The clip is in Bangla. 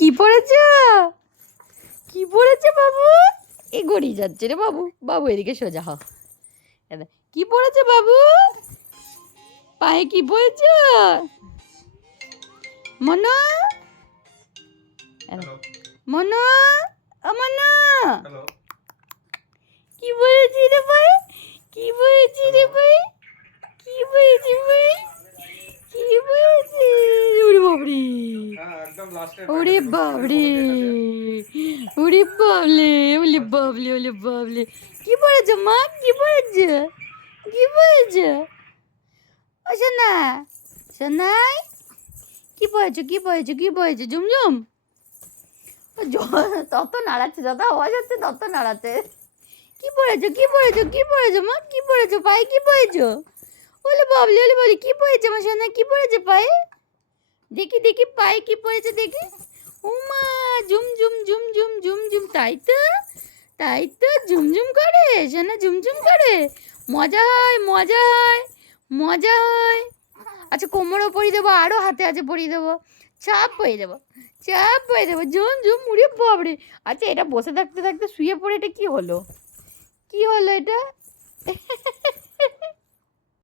কি পড়েছ? কি পড়েছে বাবু? এ গড়িয়ে যাচ্ছে রে বাবু। বাবু এদিকে সোজা হ। কি পড়েছে বাবু? পায়ে কি পড়েছ? মনো মনো ও মনো কি পড়েছি রে পায়ে? কি পড়েছি রে পায়ে? কি পড়েছি পায়ে? কি পড়েছি? ওরে বাবরে, ওরে বাবরে, ওরে বাবলে, ওলে বাবলে, ওলে বাবলে। কি পড়েছে মা? কি পড়েছে? কি পড়েছে? ও সোনা, সোনাই কি পড়েছে? কি পড়েছে? কি পড়েছে? ঝুমঝুম তত নাড়াচ্ছে, যত আওয়াজ হচ্ছে তত নাড়াচ্ছে। কি পড়েছো? কি পড়েছো? কি পড়েছো মা? কি পড়েছো পায়ে? কি পড়েছো? ওলে বাবলি, ওলে বাবলি, কি পড়েছে আমার সোনা? কি পড়েছে পায়ে? দেখি দেখি পায়ে কি পড়েছে দেখি। উমা, ঝুম ঝুম ঝুম ঝুম ঝুম ঝুম, তাই তো, তাই তো ঝুমঝুম করে সোনা, ঝুমঝুম করে। মজা হয়, মজা হয়, মজা হয়। আচ্ছা কোমরও পরিয়ে দেবো, আরও হাতে আছে পরিয়ে দেবো, চাপ পরিয়ে দেবো, চাপ পরিয়ে দেবো, ঝুম ঝুম, উড়ে বাবরে। আচ্ছা এটা বসে থাকতে থাকতে শুয়ে পড়ে এটা কি হলো? কি হলো এটা?